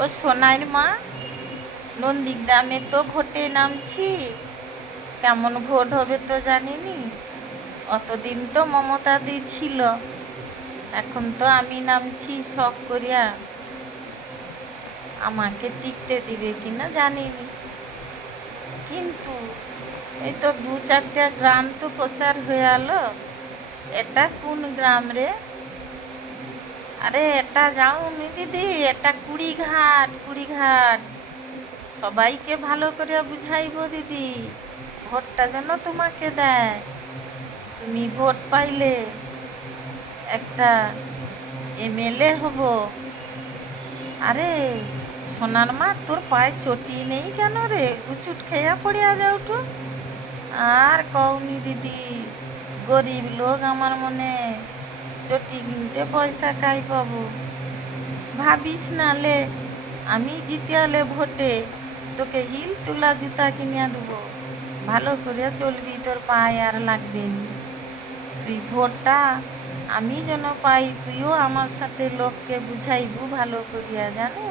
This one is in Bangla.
ও সোনাইর মা? নন্দীগ্রামে তো ভোটে নামছি। কেমন ভোট হবে তো জানিনি। অতদিন তো মমতা দি ছিল। এখন তো আমি নামছি শখ করিয়া। আমাকে টিকতে দিবে কিনা জানিনি। কিন্তু এই তো দু চারটা গ্রাম তো প্রচার হয়ে গেলো এটা কোন গ্রাম রে? আরে এটা যাওনি দিদি এটা কুড়িঘাট কুড়িঘাট। সবাইকে ভালো করে বুঝাইব দিদি, ভোটটা যেন তোমাকে দেয়। তুমি ভোট পাইলে একটা এমএলএ হব। আরে সোনার মা, তোর পায়ে চটি নেই কেন রে? উচুট খেয়া পড়িয়া যাও তো আর কওনি দিদি, গরিব লোক আমার মনে। চটি কিনতে পয়সা কাই পাবো? ভাবিস না লে, আমি জিতিয়ালে ভোটে তোকে হিল তুলা জুতা কিনিয়া দেবো। ভালো করে চলবি, তোর পায়ে আর লাগবে তুই ভোটটা আমি যেন পাই, তুইও আমার সাথে লোককে বুঝাইবু ভালো করিয়া, জানো?